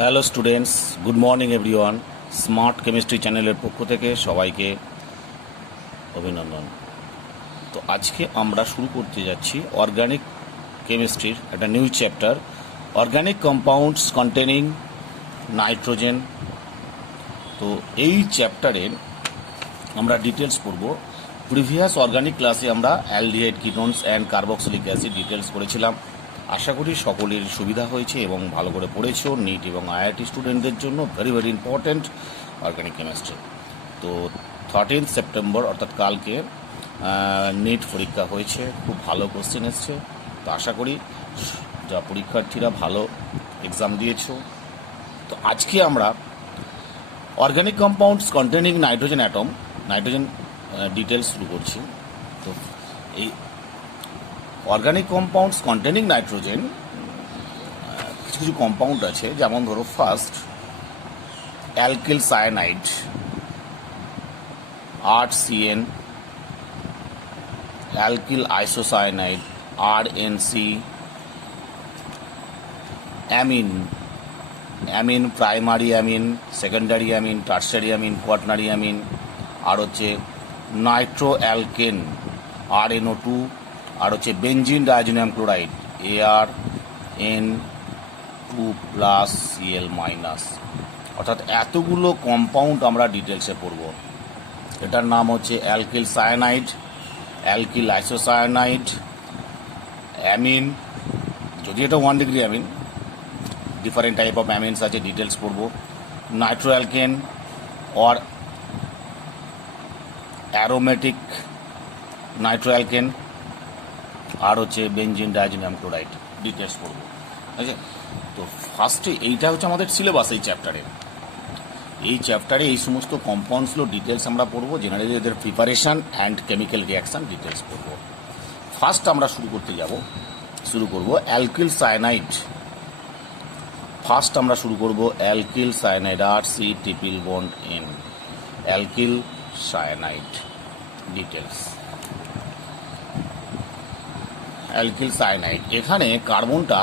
Hello students, good morning everyone. Smart chemistry চ্যানেলের পক্ষ থেকে সবাইকে অভিনন্দন। তো আজকে আমরা শুরু করতে যাচ্ছি অর্গানিক কেমিস্ট্রির একটা new chapter, organic compounds containing nitrogen. তো এই চ্যাপ্টারের আমরা ডিটেলস পড়ব। প্রিভিয়াস অর্গানিক ক্লাসে আমরা aldehyde ketones and carboxylic acid details পড়েছিলাম। আশা করি সকলের সুবিধা হয়েছে এবং ভালো করে পড়েছো। নিট এবং আইআইটি স্টুডেন্টদের জন্য very very important organic chemistry. তো 13 সেপ্টেম্বর অর্থাৎ কালকে নিট পরীক্ষা হয়েছে, খুব ভালো কোশ্চেন এসছে। তো আশা করি যা পরীক্ষার্থীরা ভালো এক্সাম দিয়েছো। তো আজকে আমরা organic compounds containing nitrogen atom, nitrogen details শুরু করছি। তো এই অর্গানিক কম্পাউন্ডস কন্টেনিং নাইট্রোজেন কিছু কিছু কম্পাউন্ড আছে, যেমন ধরো first alkyl cyanide RCN, alkyl isocyanide RNC, amine, amine primary amine, secondary amine, tertiary amine, quaternary amine, আর হচ্ছে নাইট্রো অ্যালকেন RNO2, আর হচ্ছে বেনজিন ডাইজোনিয়াম ক্লোরাইড ArN2+Cl-। অর্থাৎ এতগুলো কম্পাউন্ড আমরা ডিটেলসে পড়ব। এটার নাম হচ্ছে alkyl cyanide, alkyl isocyanide, amine. যদি এটা 1 degree amine, different type of amines আছে, ডিটেলস পড়ব। Nitro alkane or aromatic nitro alkane, আর হচ্ছে বেনজিন ডাইজোনিয়াম ক্লোরাইড, ডিটেলস পড়ব। ঠিক আছে? তো ফার্স্টে এইটা হচ্ছে আমাদের সিলেবাস। এই চ্যাপ্টারে এই সমস্ত কম্পাউন্ডসগুলো ডিটেলস আমরা পড়ব। জেনারেলি এদের preparation and chemical reaction details পড়ব। ফার্স্ট আমরা শুরু করব অ্যালকিল সায়ানাইড। ফার্স্ট আমরা শুরু করব alkyl cyanide RC≡N, alkyl cyanide details. Alkyl cyanide, এখানে কার্বনটা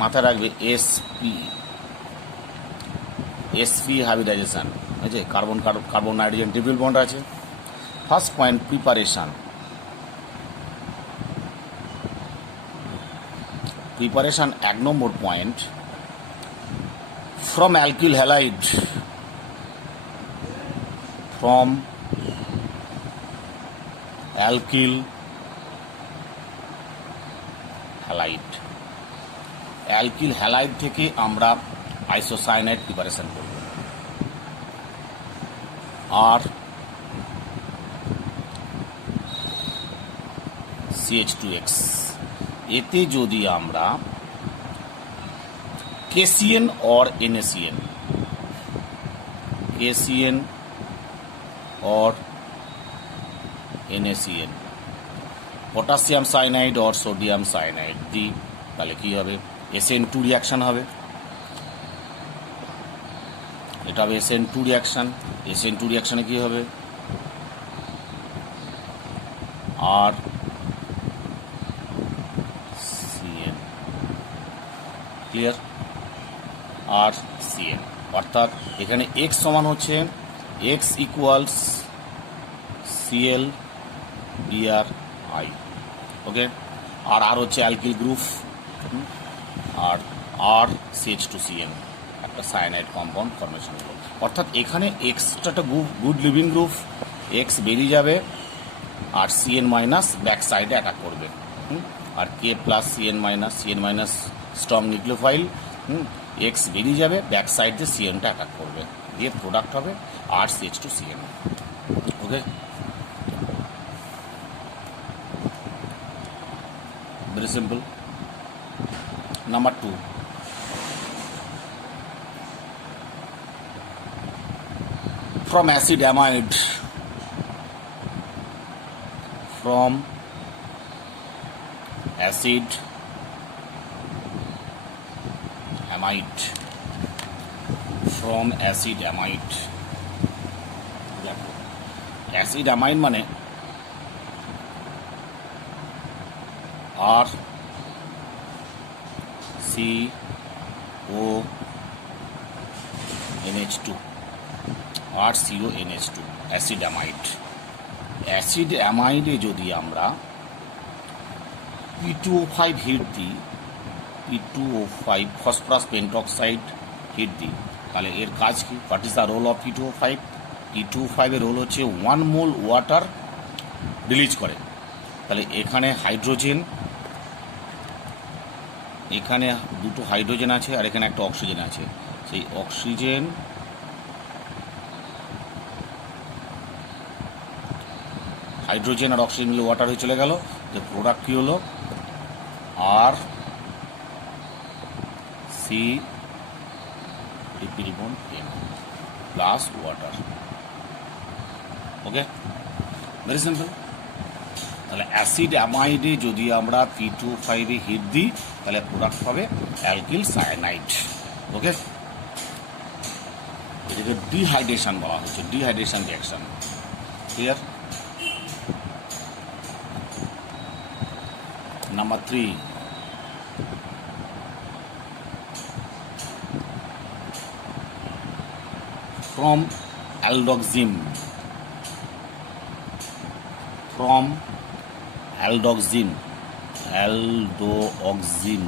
মাথায় রাখবে sp হাইব্রিডাইজেশন আছে, carbon carbon nitrogen triple bond আছে। First point preparation. এক number point, from alkyl halide, from alkyl halide, alkyl halide থেকে আমরা আইসোসায়ানাইড প্রিপারেশন করব। আর CH2X, এতে যদি আমরা KCN or NaCN, KCN or NaCN, potassium cyanide or sodium cyanide দিই, তাহলে কী হবে? SN2 রিয়াকশান হবে। এটা হবে SN2 রিয়াকশান। SN2 রিয়াকশানে কী হবে? আর CN, ক্লিয়ার? আর CN, অর্থাৎ এখানে X সমান হচ্ছে X ইকুয়ালস ClBrI, ওকে। আর হচ্ছে অ্যালকিল গ্রুপ, আর CH2CN, একটা সায়ানাইড কম্পাউন্ড ফর্মেশন হলো। অর্থাৎ এখানে এক্সটা একটা গুড লিভিং গ্রুপ, এক্স বেরিয়ে যাবে, আর CN মাইনাস ব্যাক সাইডে অ্যাটাক করবে, আর K+CN minus strong nucleophile, x বেরিয়ে যাবে, ব্যাক সাইড দিয়ে CNটা অ্যাটাক করবে, দিয়ে প্রোডাক্ট হবে RCH2CN, okay. Very simple. Number 2, from acid amide, from acid amide, from acid amide, acid amide মানে R C O NH2 R0NH2 acid amide. Acid অ্যামাইডে যদি আমরা P2O5 হিট দিই, P2O5 ফসফরাস পেন্টক্সাইড হিট দিই, তাহলে এর কাজ কি? What is the role of P2O5? P2O5 এর রোল হচ্ছে 1 মোল ওয়াটার রিলিজ করে। তাহলে এখানে হাইড্রোজেন, এখানে দুটো হাইড্রোজেন আছে আর এখানে একটা অক্সিজেন আছে। সেই অক্সিজেন হাইড্রোজেন আর অক্সিজেন মিলে ওয়াটার হয়ে চলে গেল। যে প্রোডাক্ট কী হলো? R C triple bond N plus water. Okay, very simple. তাহলে অ্যাসিড অ্যামাইডে যদি আমরা P2O5 হিট দিই তাহলে প্রোডাক্ট হবে অ্যালকিল সায়ানাইড। ওকে, এটাকে ডিহাইড্রেশন বলা হচ্ছে, dehydration reaction. Clear? Number 3, from aldoxim, from aldoxim, aldoxim,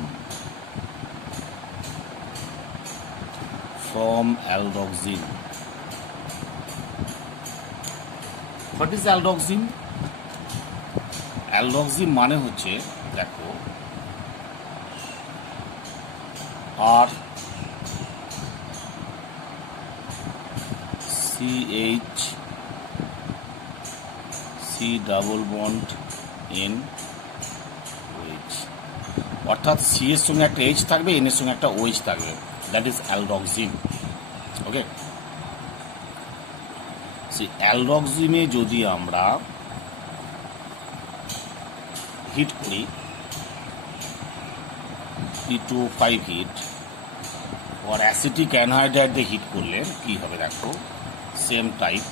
from aldoxim. What is aldoxim? aldoxim মানে হচ্ছে, দেখো, আর CH C double bond N OH, অর্থাৎ C এর সঙ্গে একটা H থাকবে, N এর সঙ্গে একটা OH থাকবে, দ্যাট ইজ অ্যালডক্সিম। ওকে, সেই অ্যালডক্সিমে যদি আমরা হিট করি P2O5 হিট, और অ্যাসিটিক অ্যানহাইড্রাইড দিয়ে হিট করলে কি হবে? দেখো, সেম টাইপ,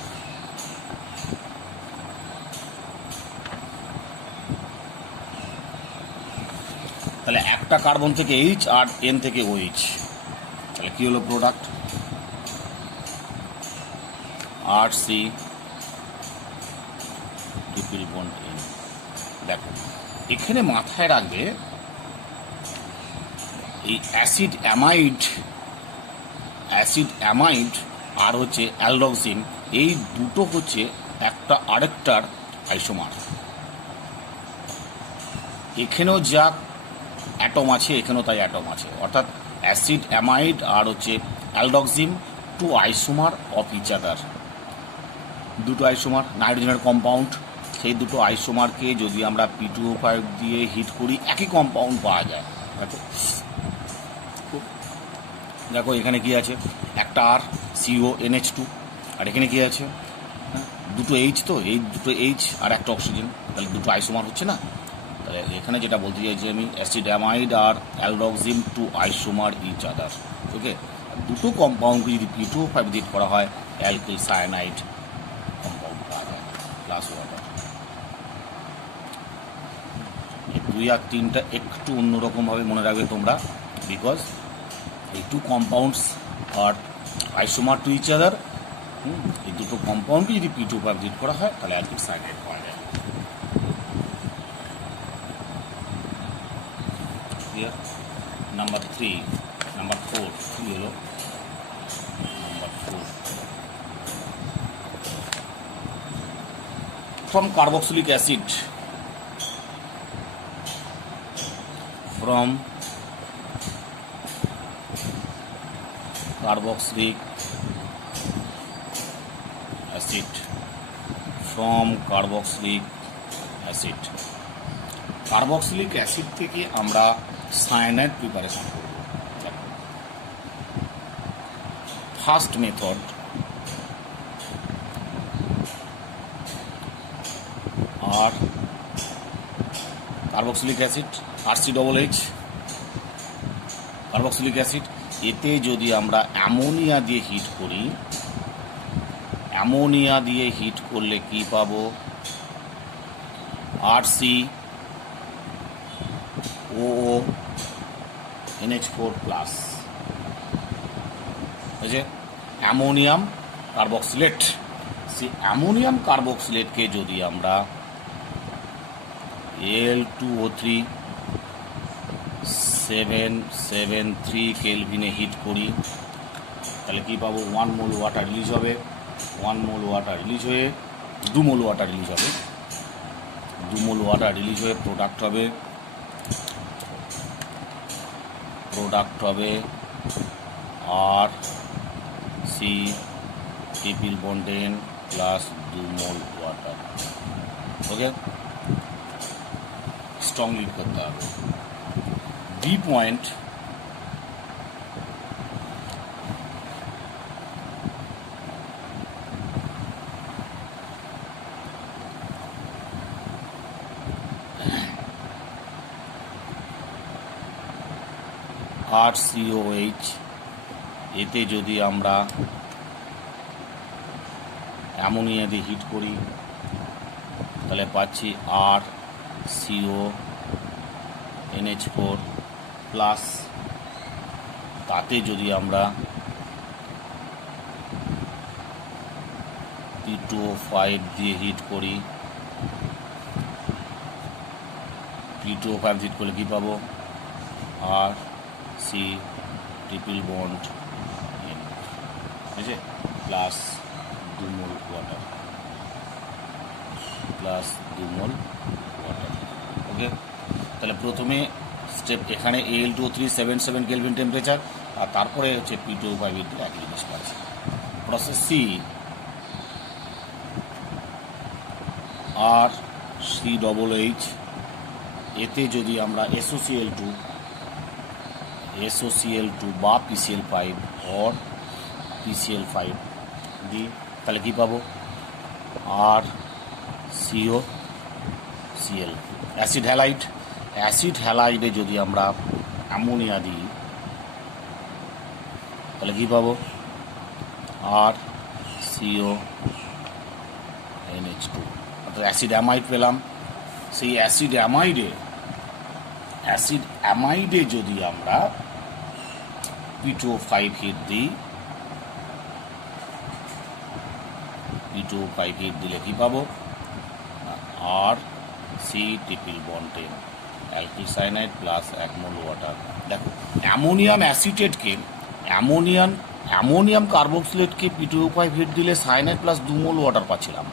তাহলে একটা কার্বন থেকে H আর N থেকে OH, তাহলে কি হলো product? RC triple bond N। দেখো, এখানে মাথায় রাখবে এই অ্যাসিড অ্যামাইড আর হচ্ছে অ্যালডক্সিম, এই দুটো হচ্ছে একটা আরেকটার আইসোমার। এখানেও যা অ্যাটম আছে এখানেও তাই অ্যাটম আছে, অর্থাৎ অ্যাসিড অ্যামাইড আর হচ্ছে aldoxime two isomer of each other, দুটো আইসোমার নাইট্রোজেনের কম্পাউন্ড। সেই দুটো আইসোমারকে যদি আমরা P2O5 দিয়ে হিট করি একই কম্পাউন্ড পাওয়া যায়। দেখো এখানে কি আছে? একটা আর CONH2, আর এখানে কি আছে? দুটো H, তো এই দুটো H আর একটা অক্সিজেন, তাহলে দুটো আইসোমার হচ্ছে না? তাহলে এখানে যেটা বলতে চাইছি আমি, অ্যাসিড অ্যামাইড আর অ্যালডক্সিম টু আইসোমার ইচ আদার। ওকে, দুটো কম্পাউন্ডকে যদি P2O5 হিট করা হয় অ্যালকিল সায়ানাইড কম্পাউন্ড পাওয়া যায় প্লাস ওয়াটার। এই 2 আর 3টা একটু অন্যরকমভাবে মনে রাখবে তোমরা, বিকজ এই two compounds are isomer to each other. এই দুটো কম্পাউন্ডকে যদি P2O5 হিট করা হয় তাহলে অ্যালকিল সায়ানাইড পাওয়া যায়। ক্লিয়ার? নাম্বার 3, নাম্বার 4 কি হলো? Number 4, from carboxylic acid, from carboxylic acid, from carboxylic acid, carboxylic acid থেকে আমরা সায়ানাইড প্রিপারেশন করব। ফার্স্ট মেথড, আর carboxylic acid RCOOH carboxylic acid, এতে যদি আমরা অ্যামোনিয়া দিয়ে হিট করি, অ্যামোনিয়া দিয়ে হিট করলে কি পাবো? RCOO NH4 plus. এই যে অ্যামোনিয়াম কার্বক্সিলেট, সেই অ্যামোনিয়াম কার্বক্সিলেটকে যদি আমরা Al2O3 773 কেলভিনে হিট করি তাহলে কী পাবো, 1 মোল ওয়াটার রিলিজ হবে, 1 মোল ওয়াটার রিলিজ হয়ে 2 মোল ওয়াটার রিলিজ হবে, 2 মোল ওয়াটার রিলিজ হয়ে প্রোডাক্ট হবে R C triple bond N plus 2 mole water. Okay, strong lead করতে হবে। বি পয়েন্ট RCOH, এতে যদি আমরা অ্যামোনিয়া দিয়ে হিট করি তাহলে পাচ্ছি RCONH4 প্লাস, তাতে যদি আমরা P2O5 দিয়ে হিট করি, P2O5 হিট করলে কী পাবো, RC ট্রিপল বন্ড N, ঠিক আছে, plus 2 mole water, plus 2 mole water. ওকে, তাহলে প্রথমে স্টেপ এখানে Al2O3 77 কেলভিন টেম্পারেচার, আর তারপরে হচ্ছে P2O5 দিলে একই জিনিস পাচ্ছি। প্রসেস সি, RCOH, এতে যদি আমরা SOCl2 বা PCl5 or PCl5 দিই তাহলে কী পাবো, RCOCl, অ্যাসিড হ্যালাইডে যদি আমরা অ্যামোনিয়া দিই তাহলে কী পাবো, RCONH2, অর্থাৎ অ্যাসিড অ্যামাইড পেলাম। সেই অ্যাসিড অ্যামাইডে যদি আমরা P2O5 হিট দিই, P2O5 হিট দিলে কী পাবো, RC triple bond N, alkyl cyanide plus 1 মোল ওয়াটার। দেখো অ্যামোনিয়াম অ্যাসিটেটকে অ্যামোনিয়াম কার্বক্সিলেটকে P2O5 হিট দিলে সায়ানাইড প্লাস 2 মোল ওয়াটার পাচ্ছিলাম,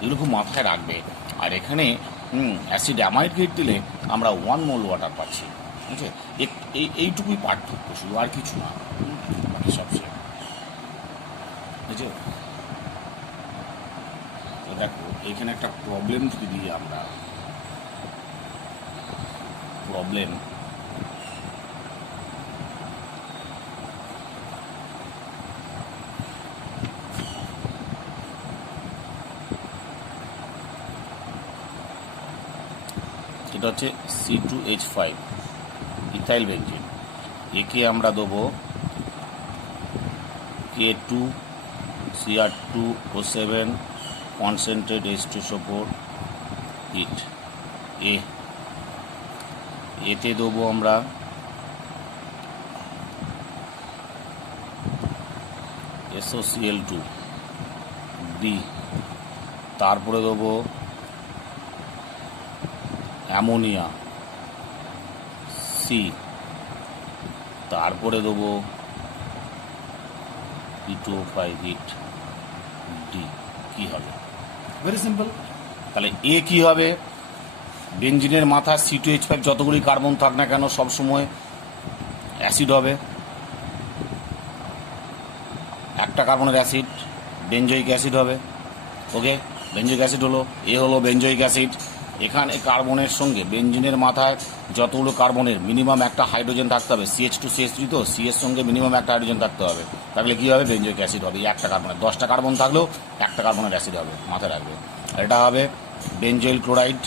এগুলো খুব মাথায় রাখবে। আর এখানে অ্যাসিড অ্যামাইড হিট দিলে আমরা 1 মোল ওয়াটার পাচ্ছি, ঠিক আছে। এইটুকুই পার্থক্য, শুধু আর কিছু না, বাকি সব সেম, ঠিক আছে। দেখো এখানে একটা প্রবলেম যদি দিই আমরা, প্রবলেম এটা হচ্ছে C2H5 ইথাইল বেনজিন, একে আমরা দেবো K2Cr2O7 কনসেন্ট্রেট H2SO4 হিট, এতে দেবো আমরা SOCl2 B, তারপরে দেবো অ্যামোনিয়া C, তারপরে দেবো P2O5 হিট D। কী হবে, ভেরি সিম্পল। তাহলে এ কী হবে, বেঞ্জিনের মাথা C2H5 যতগুলি কার্বন থাক না কেন সবসময় অ্যাসিড হবে, একটা কার্বনের অ্যাসিড বেঞ্জয়িক অ্যাসিড হবে। ওকে, বেঞ্জয়িক অ্যাসিড হলো, এ হলো বেঞ্জয়িক অ্যাসিড। এখানে কার্বনের সঙ্গে বেঞ্জিনের মাথায় যতগুলো কার্বনের মিনিমাম একটা হাইড্রোজেন থাকতে হবে, CH2CH3 তো C এর সঙ্গে মিনিমাম একটা হাইড্রোজেন থাকতে হবে, তাহলে কী হবে, বেঞ্জয়িক অ্যাসিড হবে। এই একটা কার্বনের 10টা কার্বন থাকলেও একটা কার্বনের অ্যাসিড হবে, মাথায় রাখবে। এটা হবে benzoyl chloride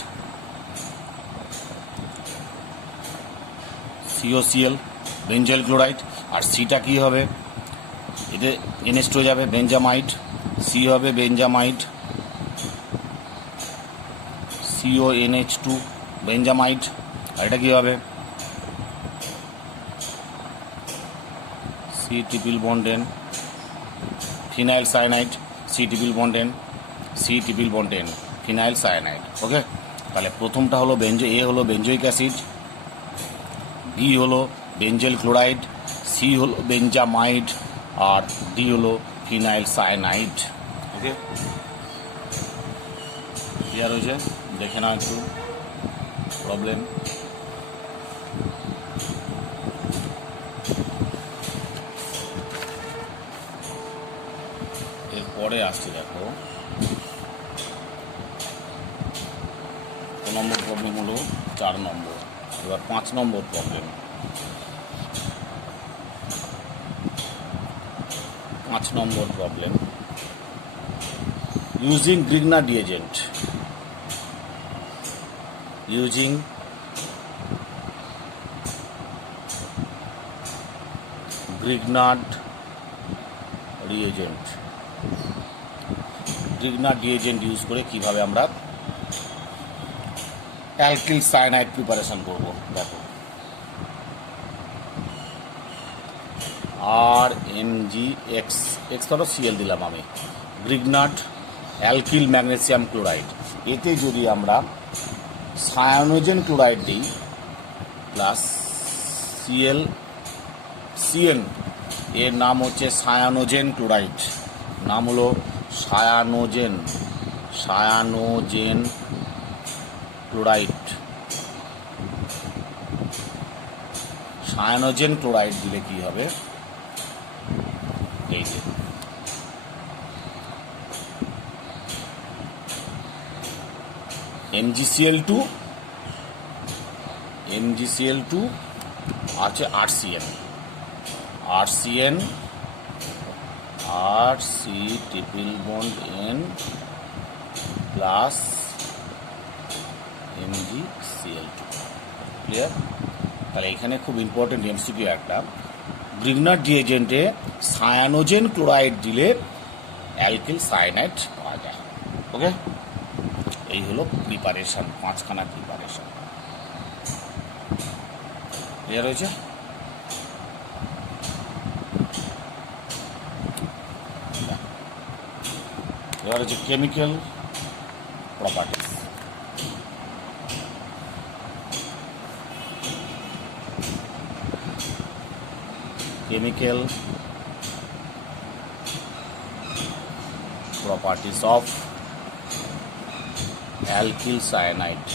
COCl, benzoyl chloride. আর সিটা কী হবে, এতে NH2 হয়ে যাবে, বেঞ্জামাইড। সি হবে বেঞ্জামাইড CONH2 বেঞ্জামাইড। আর এটা কী হবে, C triple bond N, phenyl cyanide, C triple bond N, C triple bond N, phenyl cyanide. ওকে, তাহলে প্রথমটা হলো এ হলো বেঞ্জোইক অ্যাসিড, বি হলো বেঞ্জেল ক্লোরাইড, সি হলো বেঞ্জামাইড, আর ডি হলো ফিনাইল সায়ানাইড। ওকে, ক্লিয়ার হয়েছে? দেখে নাও একটু প্রবলেম। এরপরে আসছে, দেখো 4 নম্বর প্রবলেম হলো 4 নম্বর। এবার 5 number problem. 5 number problem, using Grignard reagent, using Grignard reagent, Grignard reagent use করে কিভাবে আমরা অ্যালকিল সায়ানাইড প্রিপারেশন করব। দেখো, আর এমজি এক্স এক্স ধরো সিএল দিলাম আমি, গ্রিগনাট অ্যালকিল ম্যাগনেসিয়াম ক্লোরাইড, এতে যদি আমরা সায়ানোজেন ক্লোরাইড দিই প্লাস সিএল সিএন, এর নাম হচ্ছে সায়ানোজেন ক্লোরাইড, নাম হলো সায়ানোজেন ক্লোরাইড। সায়ানোজেন ক্লোরাইড দিলে কি হবে, এই যে MgCl2 আছে RCN RC triple bond N plus MgCl2। Clear? তাহলে এখানে খুব ইম্পর্টেন্ট এমসিকিউ একটা, গ্রিগনার ডিএজেন্টে সায়ানোজেন ক্লোরাইড দিলে অ্যালকিল সায়ানাইড পাওয়া যায়। ওকে, এই হলো প্রিপারেশন, 5খানা প্রিপারেশন। ক্লিয়ার হয়েছে? এবার হচ্ছে chemical properties. Chemical properties of alkyl cyanide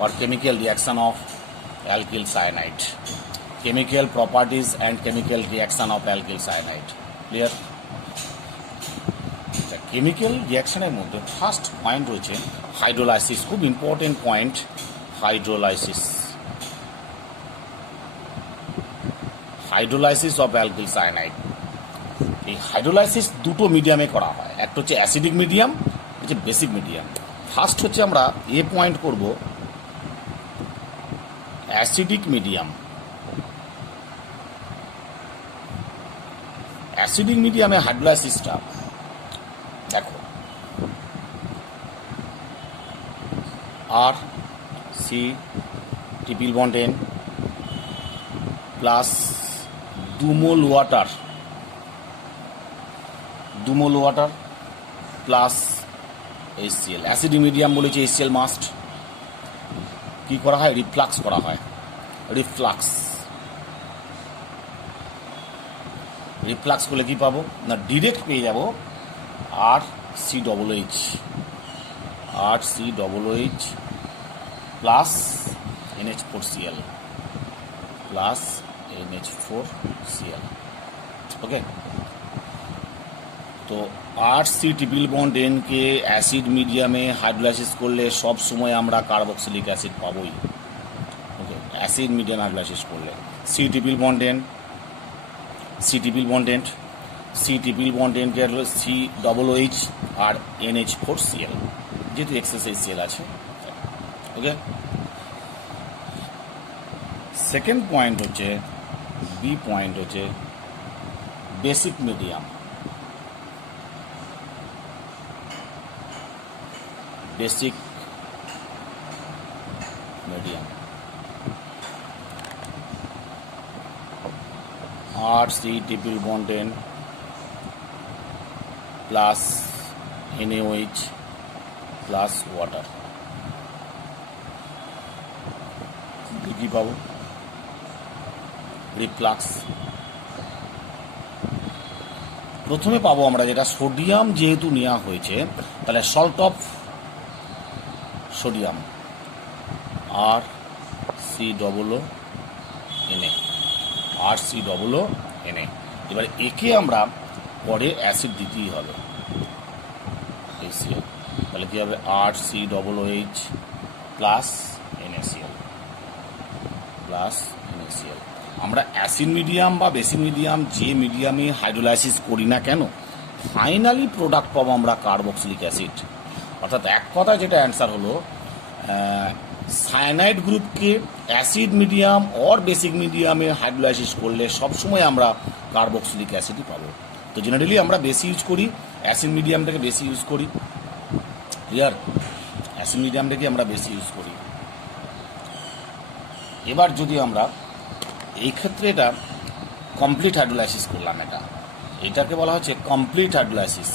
or chemical reaction of alkyl cyanide. Chemical properties and chemical reaction of alkyl cyanide. Clear? Chemical রিয়াকশনের মধ্যে ফার্স্ট পয়েন্ট রয়েছে হাইড্রোলাইসিস, খুব important point hydrolysis of alkyl cyanide. এই hydrolysis দুটো মিডিয়ামে করা হয়, একটা হচ্ছে অ্যাসিডিক মিডিয়াম, হচ্ছে বেসিক মিডিয়াম। ফার্স্ট হচ্ছে আমরা পয়েন্ট করব অ্যাসিডিক মিডিয়াম। অ্যাসিডিক মিডিয়ামে হাইড্রোলাইসিসটা দেখো, RC triple bond N plus 2 mole water plus HCl। Acidic medium বলেছে HCl মাস্ট। কি করা হয়, রিফ্লাক্স করা হয়। রিফ্লাক্স করলে কি পাবো না, ডিরেক্ট পেয়ে যাব RCOOH plus NH4Cl plus NH4Cl। Okay, তো RC ট্রিপল বন্ড N কে অ্যাসিড মিডিয়ামে হাইড্রোলাইসিস করলে সব সময় আমরা কার্বক্সিলিক অ্যাসিড পাবোই। ওকে, অ্যাসিড মিডিয়াম হাইড্রোলাইসিস করলে C ট্রিপল বন্ড N কে COOH আর NH4Cl, যেহেতু এক্সেস HCl আছে। ওকে, সেকেন্ড পয়েন্ট হচ্ছে বি পয়েন্ট হচ্ছে basic medium. R C triple bond N plus NaOH plus water. কি পাবো? রিফ্লাক্স। প্রথমে পাবো আমরা যেটা সোডিয়াম যেহেতু নেওয়া হয়েছে, তাহলে salt of sodium R C double O N A, R C double O N A. এবার একে আমরা পরে অ্যাসিড দিতেই হবে HCl, তাহলে কী হবে? R C double O H plus NaCl plus NaCl। আমরা অ্যাসিড মিডিয়াম বা বেসিক মিডিয়াম যে মিডিয়ামে হাইড্রোলাইসিস করি না কেন, ফাইনালি প্রোডাক্ট পাবো আমরা কার্বক্সিলিক অ্যাসিড। অর্থাৎ এক কথা যেটা অ্যান্সার হলো, সায়ানাইড গ্রুপকে অ্যাসিড মিডিয়াম অর বেসিক মিডিয়ামে হাইড্রোলাইসিস করলে সবসময় আমরা কার্বক্সিলিক অ্যাসিডই পাবো। তো জেনারেলি আমরা বেশি ইউজ করি অ্যাসিড মিডিয়ামটাকে বেশি ইউজ করি। ক্লিয়ার? অ্যাসিড মিডিয়ামটাকে আমরা বেশি ইউজ করি। এবার যদি আমরা এই ক্ষেত্রে এটা কমপ্লিট হাইড্রোলাইসিস করলাম, এটাকে বলা হচ্ছে কমপ্লিট হাইড্রোলাইসিস।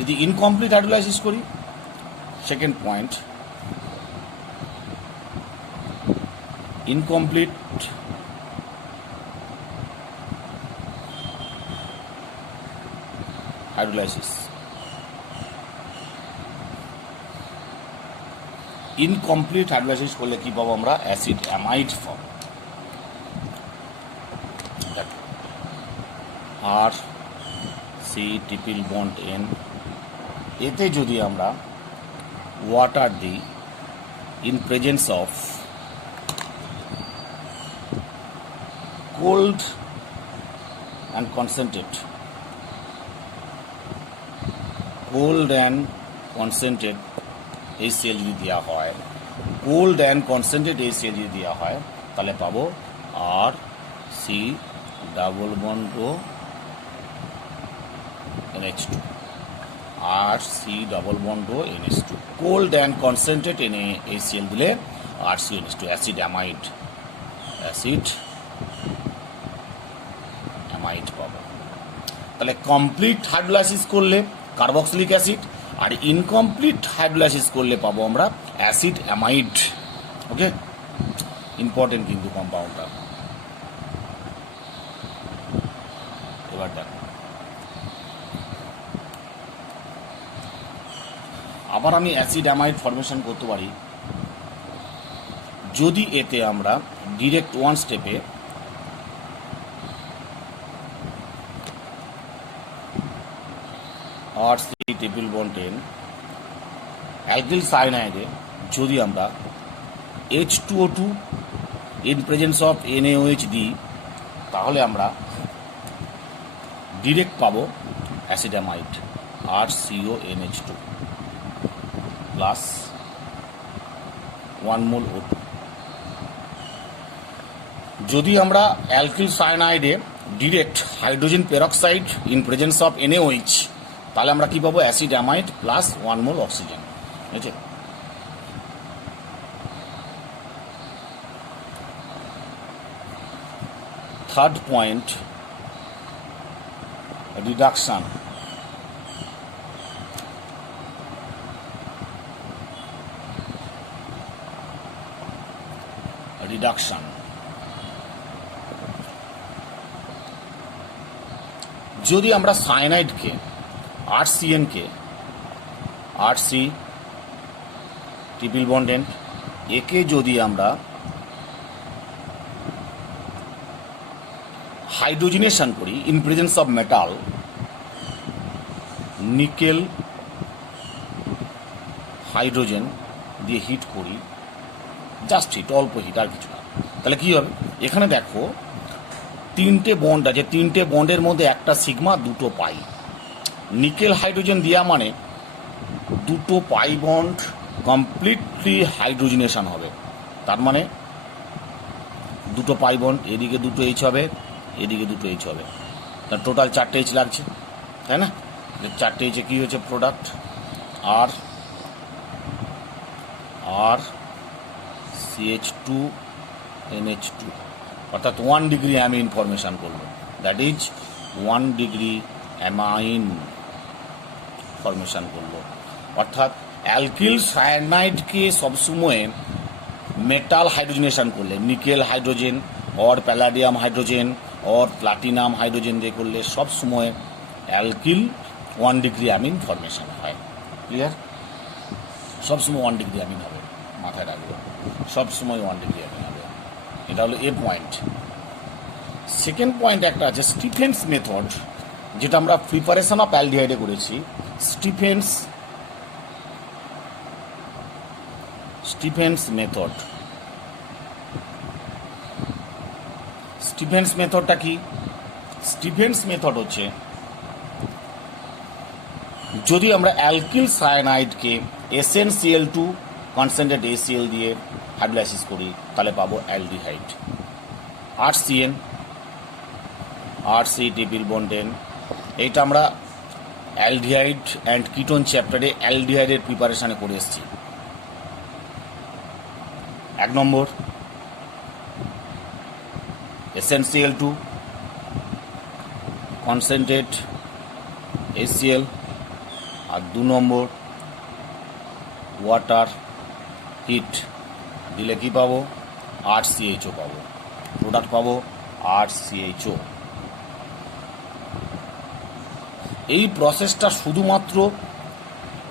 যদি ইনকমপ্লিট হাইড্রোলাইসিস করি, second point, incomplete hydrolysis. Incomplete hydrolysis করলে কি পাবো আমরা? Acid amide form. R C triple bond N, এতে যদি আমরা ওয়াটার দিই in presence of cold and concentrate, cold and concentrate HCl যদি দেওয়া হয়, কোল্ড অ্যান্ড কনসেন্ট্রেট HCl যদি দেওয়া হয়, তাহলে পাবো R C double bond O NH2, R C double bond O NH2। Cold and concentrate HCl দিলে R C NH2, acid amide, acid amide পাবো। তাহলে কমপ্লিট হাইড্রোলাইসিস করলে কার্বক্সিলিক অ্যাসিড, আর ইনকমপ্লিট হাইড্রোলাইসিস করলে পাবো আমরা অ্যাসিড অ্যামাইড। ওকে, important কিন্তু কম্পাউন্ডটা। এবার দেখো, আবার আমি অ্যাসিড অ্যামাইড ফরমেশন করতে পারি যদি এতে আমরা ডিরেক্ট ওয়ান স্টেপে R C triple bond N alkyl সায়ানাইডে যদি আমরা H2O2 in presence of NaOH দিই, তাহলে আমরা ডিরেক্ট পাবো acid amide R CONH2 plus 1 mole O2। যদি আমরা অ্যালকিল সায়ানাইডে direct hydrogen peroxide in presence of NaOH, তাহলে আমরা কি পাবো? Acid amide plus 1 mole oxygen. ঠিক আছে? Third point, reduction. রিডাকশন যদি আমরা সায়ানাইডকে RCN-কে RC ট্রিপল বন্ড এন, একে যদি আমরা হাইড্রোজেনেশন করি in presence of metal, nickel hydrogen দিয়ে হিট করি, জাস্ট হিট, অল্প হিট, আর কিছু না, তাহলে কি হবে? এখানে দেখো তিনটে বন্ড আছে, তিনটে বন্ডের মধ্যে একটা সিগমা, দুটো পাই। নিকেল হাইড্রোজেন দেওয়া মানে দুটো পাই বন্ড কমপ্লিটলি হাইড্রোজেনেশন হবে। তার মানে দুটো পাই বন্ড, এদিকে দুটো এইচ হবে, এদিকে দুটো এইচ হবে, তার টোটাল 4টে এইচ লাগছে, তাই না? 4টে এইচে কী হয়েছে? প্রোডাক্ট আর CH2 NH2 অর্থাৎ 1 ডিগ্রি অ্যামিন ফর্মেশন করলো, that is 1 degree amine formation করলো। অর্থাৎ অ্যালকিল সায়ানাইডকে সবসময় মেটাল হাইড্রোজেনেশন করলে, nickel hydrogen or palladium hydrogen or platinum hydrogen দিয়ে করলে সবসময় অ্যালকিল 1 ডিগ্রি অ্যামিন ফর্মেশন হয়। ক্লিয়ার? সবসময় 1 ডিগ্রি অ্যামিন হবে, মাথায় রাখবে, সবসময় 1 ডিগ্রি অ্যামিন হবে। এটা হলো এ পয়েন্ট। সেকেন্ড পয়েন্ট একটা আছে স্টিফেন্স মেথড, যেটা আমরা প্রিপারেশন অফ অ্যালডিহাইডে করেছি। Stephen's method. স্টিফেন্স মেথডটা কি? স্টিফেন্স মেথড হচ্ছে যদি আমরা অ্যালকিল সায়ানাইডকে SnCl2 কনসেন্ট্রেট ACl দিয়ে হাইড্রোলাইসিস করি তাহলে পাবো aldehyde. RC triple bond N। এইটা আমরা অ্যালডিহাইড অ্যান্ড কিটোন চ্যাপ্টারে অ্যালডিহাইডের প্রিপারেশনে করে এসেছি। 1 নম্বর SnCl2 কনসেন্ট্রেট ACl, আর 2 নম্বর ওয়াটার হিট দিলে কি পাবো? RCHO পাবো, প্রোডাক্ট পাবো RCHO। এই প্রসেসটা শুধুমাত্র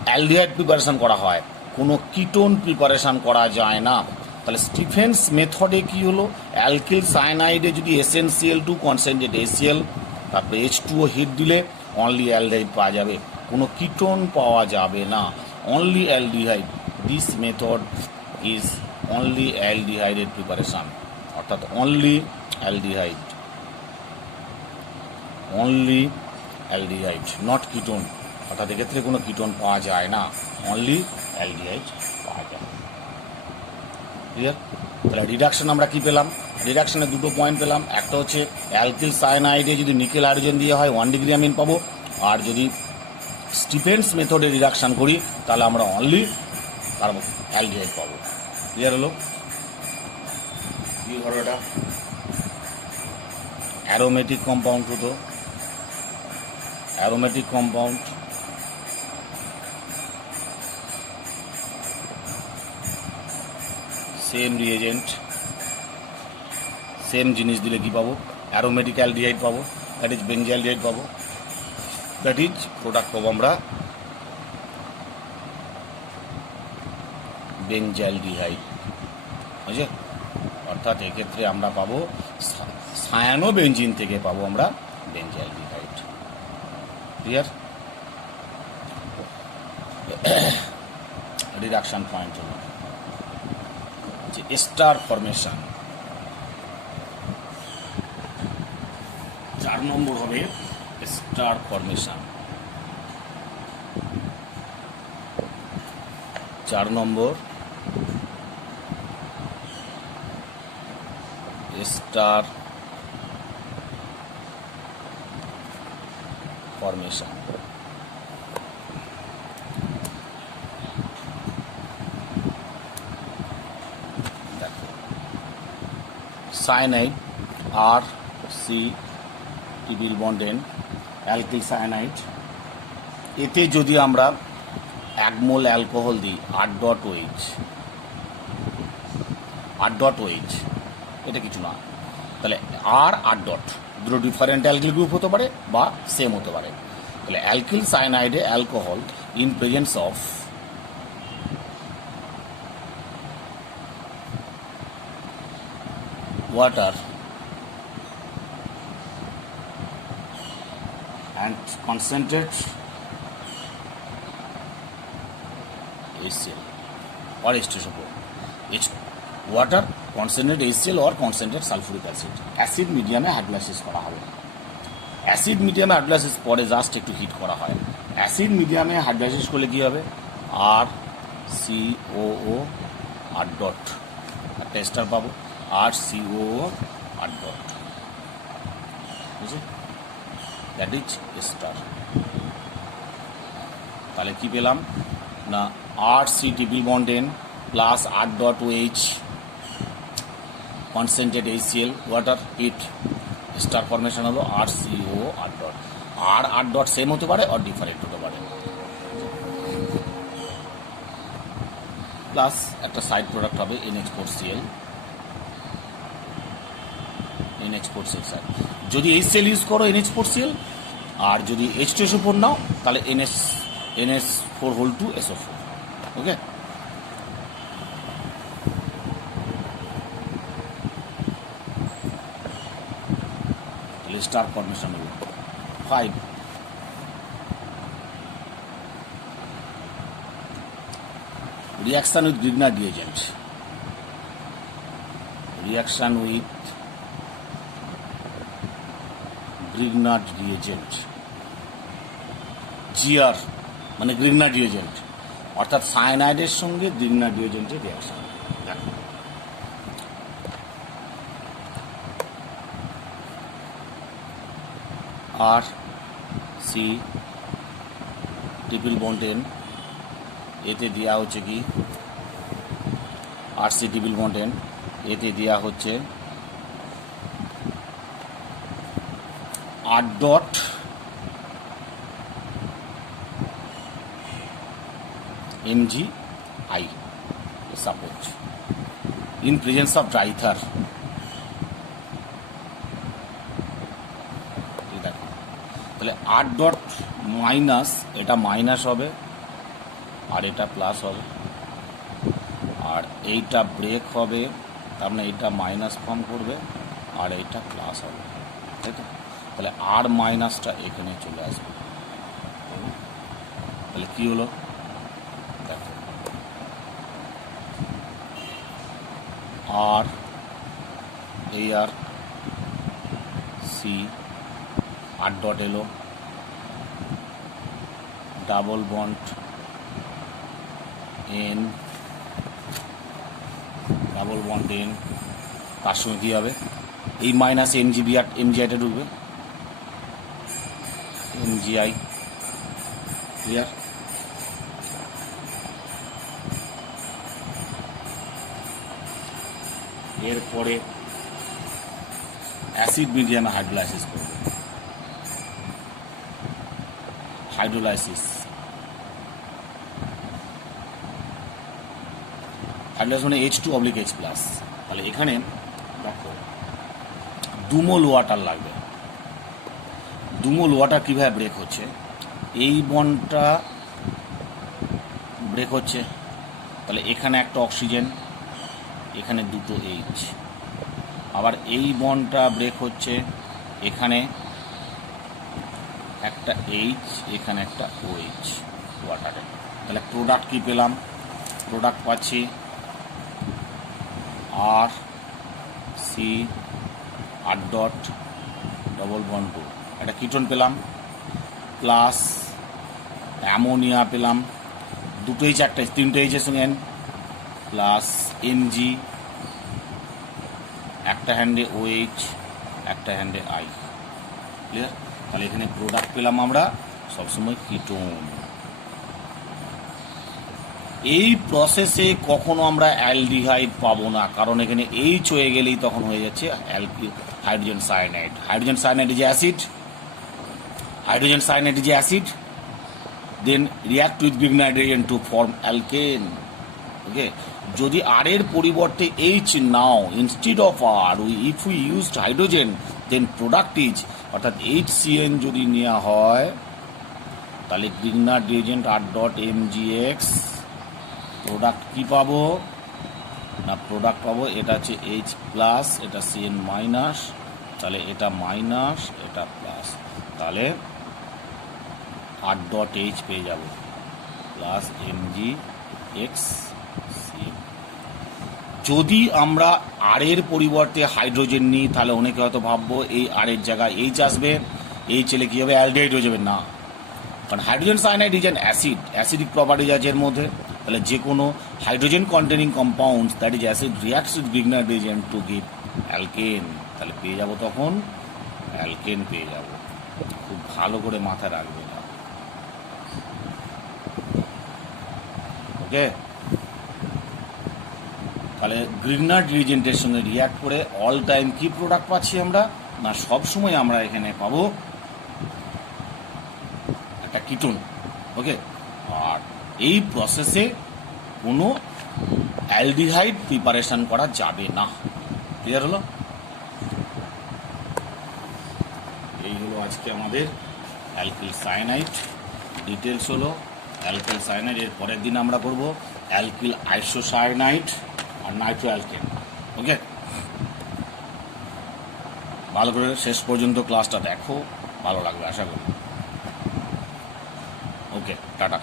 অ্যালডিহাইড প্রিপারেশন করা হয়, কোনো কিটোন প্রিপারেশন করা যায় না। তাহলে স্টিফেন্স মেথডে কি হলো? অ্যালকিল সায়ানাইডে যদি SnCl2 কনসেন্ট্রেট ACl তারপরে H2O হিট দিলে অনলি অ্যালডিহাইড পাওয়া যাবে, কোনো কিটোন পাওয়া যাবে না, only aldehyde. This method is only অ্যালডিহাইডের প্রিপারেশন, অর্থাৎ only aldehyde, only aldehyde, not ketone. অর্থাৎ এক্ষেত্রে কোনো কিটোন পাওয়া যায় না, অনলি অ্যালডিহাইড পাওয়া যায়। ক্লিয়ার? তাহলে রিডাকশন আমরা কি পেলাম? রিডাকশনে 2টো পয়েন্ট পেলাম। একটা হচ্ছে অ্যালকিল সায়ানাইডে যদি নিকেল হাইড্রোজেন দিয়ে হয় 1 ডিগ্রি অ্যামিন পাবো, আর যদি স্টিফেন্স মেথডে রিডাকশন করি তাহলে আমরা অনলি অ্যালডিহাইড পাবো। ক্লিয়ার হলো? কি হলো এটা? অ্যারোমেটিক কম্পাউন্ড হতো, aromatic compound same reagent, same জিনিস দিলে কি পাবো? অ্যারোমেটিক অ্যালডিহাইড পাবো, দ্যাট ইজ বেনজালডিহাইড পাবো, দ্যাট ইজ প্রোডাক্ট পাবো আমরা বেনজালডিহাইড। বুঝে? অর্থাৎ এক্ষেত্রে আমরা পাবো সায়ানো বেঞ্জিন থেকে পাবো আমরা বেনজালডিহাইড। ক্লিয়ার? রিডাকশন পয়েন্ট হলো যে এস্টার ফরমেশন। 4 নম্বর হবে ester formation. 4 number ester formation. Cyanide RC triple bond N, alkyl cyanide, এতে যদি আমরা 1 মোল অ্যালকোহল দিই 8.OH, 8.OH, এটা কিছু না। তাহলে আর 8 দুটো ডিফারেন্ট অ্যালকিল গ্রুপ হতে পারে বা সেম হতে পারে। তাহলে অ্যালকিল সায়ানাইডে alcohol in presence of water and concentrate HCl or H2SO4, water concentrate HCl or concentrate sulfuric acid, acid medium hydrolysis করা হবে। অ্যাসিড মিডিয়ামে হাইড্রোলাইসিস পরে জাস্ট একটু হিট করা হয়। অ্যাসিড মিডিয়ামে হাইড্রোলাইসিস করলে কী হবে? RCOO 8 একটা এস্টার পাবো, RCOO 8 বুঝলি? That is ester. তাহলে কি পেলাম না RC triple bond N plus 8.OH concentrate HCl water heat ester formation হলো RCO R dot R dot same হতে পারে আর ডিফারেন্ট হতে পারে, প্লাস একটা সাইড প্রোডাক্ট হবে NH4Cl স্যার। যদি HCl ইউজ করো NH4Cl, আর যদি H2SO4 নাও তাহলে NH4 SO4। ওকে, স্টার ফরমেশন হলো 5। reaction with Grignard reagent, reaction with Grignard reagent, GR মানে Grignard reagent, অর্থাৎ সায়ানাইডের সঙ্গে Grignard reagent-এর রিয়াকশন। দেখো RC ট্রিপল বন্ড N, এতে দেওয়া হচ্ছে কি RC ট্রিপল বন্ড N, এতে দেওয়া হচ্ছে R dot MgI suppose in presence of dryether। তাহলে R ডট মাইনাস, এটা মাইনাস হবে আর এটা প্লাস হবে, আর এইটা ব্রেক হবে, তার মানে এইটা মাইনাস ফর্ম করবে আর এইটা প্লাস হবে, তাই তো? তাহলে আর মাইনাসটা এখানে চলে আসবে। তাহলে কি হলো দেখো, আর এই আর সি আর ডট এলো, double bond N, double bond N, তার সঙ্গে কী হবে এই মাইনাস MgIটা ঢুকবে, MgI ক্লিয়ার। এরপরে অ্যাসিড মিডিয়ামে হাইড্রোলাইসিস করবে, হাইড্রোলাইসিস মানে H2/H+। তাহলে এখানে দেখো 2 মোল ওয়াটার লাগবে। 2 মোল ওয়াটার কীভাবে ব্রেক হচ্ছে, এই বন্ডটা ব্রেক হচ্ছে, তাহলে এখানে একটা অক্সিজেন, এখানে দুটো H, আবার এই বন্ডটা ব্রেক হচ্ছে, এখানে একটা H, এখানে একটা OH ওয়াটারে। তাহলে প্রোডাক্ট কি পেলাম, প্রোডাক্ট পাচ্ছি RC R dot double bond 2, একটা কিটোন পেলাম, প্লাস অ্যামোনিয়া পেলাম, দুটো H, একটা তিনটে H এর সঙ্গে N, প্লাস Mg, একটা হ্যান্ডে OH, একটা হ্যান্ডে I, ক্লিয়ার। তাহলে এখানে প্রোডাক্ট পেলাম আমরা সবসময় কিটোন। এই প্রসেসে কখনো আমরা অ্যালডিহাইড পাবো না, কারণ এখানে H হয়ে গেলেই তখন হয়ে যাচ্ছে hydrogen cyanide. Hydrogen cyanide is acid, hydrogen cyanide is acid, then react with Grignard reagent to form alkane. Okay, যদি আর এর পরিবর্তে H নাও instead of R, if we used hydrogen then product is, অর্থাৎ HCN যদি নেওয়া হয় তাহলে Grignard reagent R dot MgX, product কি পাবো না, প্রোডাক্ট পাবো এটা হচ্ছে H প্লাস, এটা CN মাইনাস, তাহলে এটা মাইনাস, এটা প্লাস, তাহলে R ডট H পেয়ে যাব প্লাস MgX CN। যদি আমরা আর এর পরিবর্তে হাইড্রোজেন নিই তাহলে অনেকে হয়তো ভাববো এই আর এর জায়গায় H আসবে, H এলে কী হবে অ্যালডিহাইড হয়ে যাবে, না, কারণ hydrogen cyanide is an acid, acidic properties আছে এর মধ্যে। তাহলে যে কোনো hydrogen containing compounds that is acid reacts with Grignard reagent to give alkane, তাহলে পেয়ে যাব তখন অ্যালকেন পেয়ে যাব। খুব ভালো করে মাথায় রাখবে না, ওকে। তাহলে গ্রিগনার্ড রিজেন্টের সঙ্গে রিয়াক্ট করে অল টাইম কি প্রোডাক্ট পাচ্ছি আমরা না, সব সময় আমরা এখানে পাবো একটা কিটোন। ওকে, আর এই প্রসেসে কোনো অ্যালডিহাইড প্রিপারেশন করা যাবে না। ক্লিয়ার হলো? এই হলো আজকে আমাদের অ্যালকিল সায়ানাইড ডিটেলস হলো। অ্যালকিল সায়ানাইড এর পরের দিন আমরা করব অ্যালকিল আইসোসায়ানাইড আর নাইট্রো অ্যালকেন। ওকে, ভালো করে শেষ পর্যন্ত ক্লাসটা দেখো, ভালো লাগবে আশা করি। ওকে, টাটা।